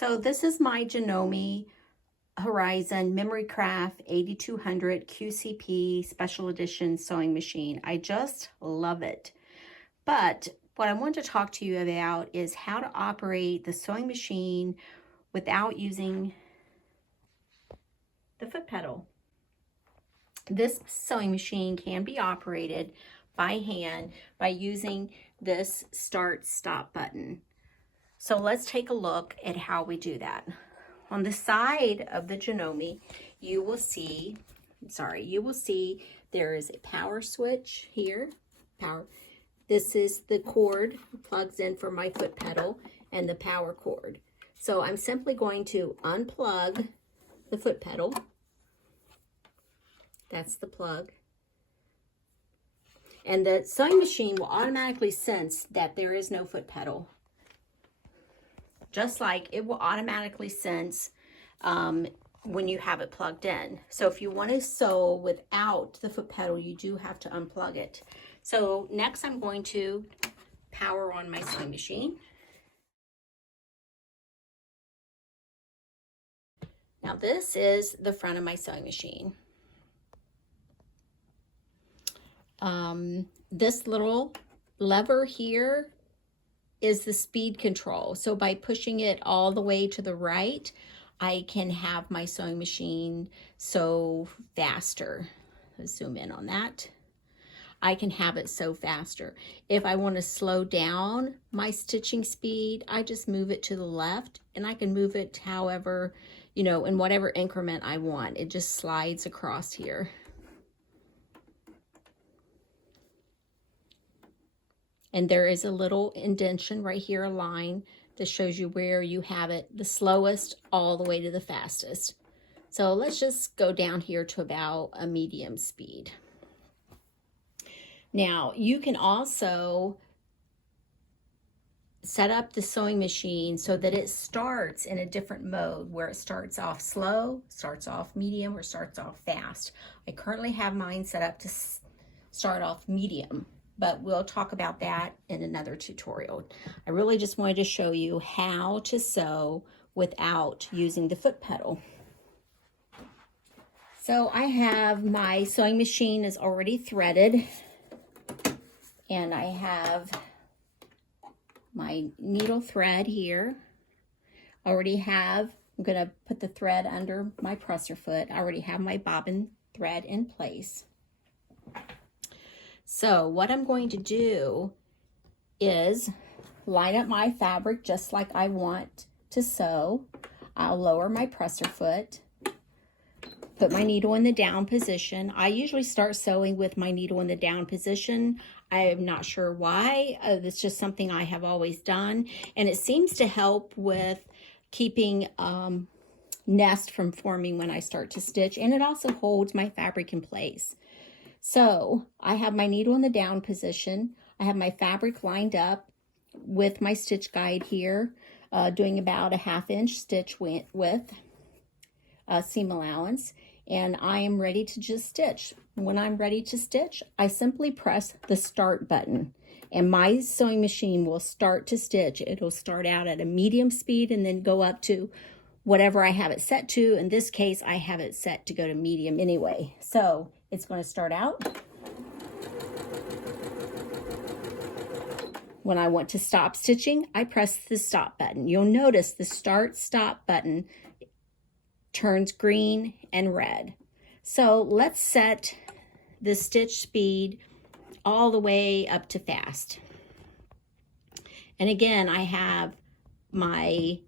So this is my Janome Horizon Memory Craft 8200 QCP Special Edition sewing machine. I just love it. But what I want to talk to you about is how to operate the sewing machine without using the foot pedal. This sewing machine can be operated by hand by using this start-stop button. So let's take a look at how we do that. On the side of the Janome, you will see there is a power switch here. This is the cord plugs in for my foot pedal and the power cord. So I'm simply going to unplug the foot pedal. That's the plug. And the sewing machine will automatically sense that there is no foot pedal. Just like it will automatically sense when you have it plugged in. So if you want to sew without the foot pedal, you do have to unplug it. So next I'm going to power on my sewing machine. Now this is the front of my sewing machine. This little lever here is the speed control. So by pushing it all the way to the right, I can have my sewing machine sew faster. Let's zoom in on that. I can have it sew faster. If I want to slow down my stitching speed, I just move it to the left, and I can move it however, in whatever increment I want. It just slides across here. And there is a little indentation right here, a line that shows you where you have it the slowest all the way to the fastest. So let's just go down here to about a medium speed. Now you can also set up the sewing machine so that it starts in a different mode, where it starts off slow, starts off medium, or starts off fast. I currently have mine set up to start off medium, but we'll talk about that in another tutorial. I really just wanted to show you how to sew without using the foot pedal. So I have my sewing machine is already threaded, and I have my needle thread here. I'm gonna put the thread under my presser foot. I already have my bobbin thread in place. So what I'm going to do is line up my fabric just like I want to sew. I'll lower my presser foot, put my needle in the down position. I usually start sewing with my needle in the down position. I'm not sure why. It's just something I have always done, and it seems to help with keeping nest from forming when I start to stitch, and it also holds my fabric in place. So I have my needle in the down position. I have my fabric lined up with my stitch guide here, doing about a 1/2 inch stitch width, seam allowance, and I am ready to just stitch. When I'm ready to stitch, I simply press the start button, and my sewing machine will start to stitch. It'll start out at a medium speed and then go up to whatever I have it set to. In this case, I have it set to go to medium anyway. So it's going to start out. When I want to stop stitching, I press the stop button. You'll notice the start-stop button turns green and red. So let's set the stitch speed all the way up to fast. And again, I have my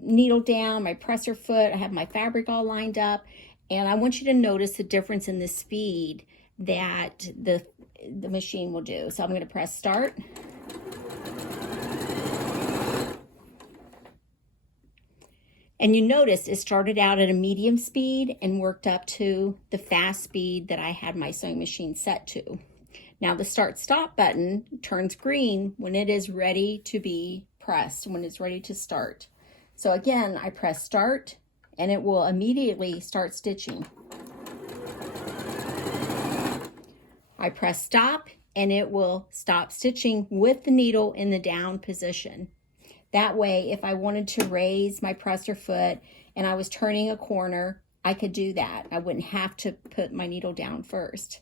needle down, my presser foot, I have my fabric all lined up, and I want you to notice the difference in the speed that the machine will do. So I'm going to press start. And you notice it started out at a medium speed and worked up to the fast speed that I had my sewing machine set to. Now the start stop button turns green when it is ready to be pressed, when it's ready to start. So again, I press start and it will immediately start stitching. I press stop and it will stop stitching with the needle in the down position. That way, if I wanted to raise my presser foot and I was turning a corner, I could do that. I wouldn't have to put my needle down first.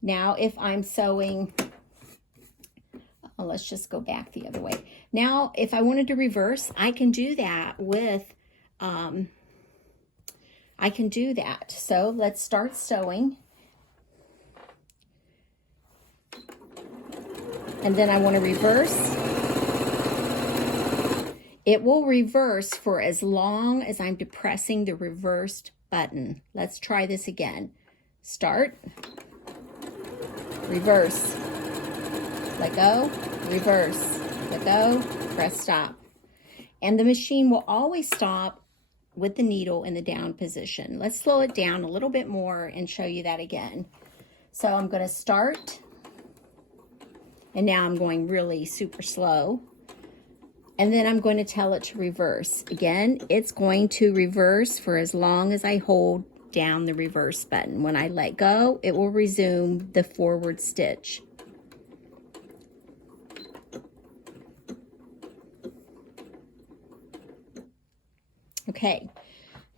Now, if I'm sewing, let's just go back the other way. Now, if I wanted to reverse, I can do that with, I can do that. So let's start sewing. And then I want to reverse. It will reverse for as long as I'm depressing the reversed button. Let's try this again. Start, reverse, let go, reverse, let go, press stop. And the machine will always stop with the needle in the down position. Let's slow it down a little bit more and show you that again. So I'm going to start, and now I'm going really super slow. And then I'm going to tell it to reverse. Again, it's going to reverse for as long as I hold down the reverse button. When I let go, it will resume the forward stitch. Okay,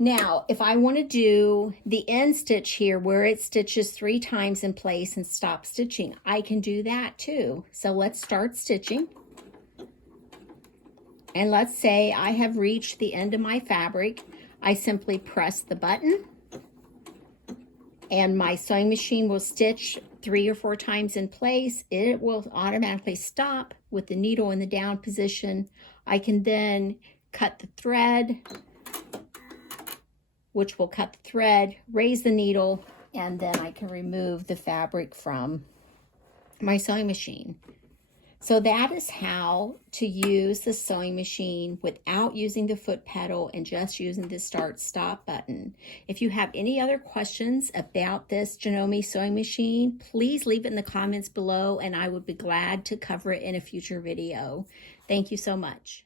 now if I want to do the end stitch here where it stitches 3 times in place and stop stitching, I can do that too. So let's start stitching. And let's say I have reached the end of my fabric. I simply press the button and my sewing machine will stitch 3 or 4 times in place. It will automatically stop with the needle in the down position. I can then cut the thread, which will cut the thread, raise the needle, and then I can remove the fabric from my sewing machine. So that is how to use the sewing machine without using the foot pedal and just using the start stop button. If you have any other questions about this Janome sewing machine, please leave it in the comments below and I would be glad to cover it in a future video. Thank you so much.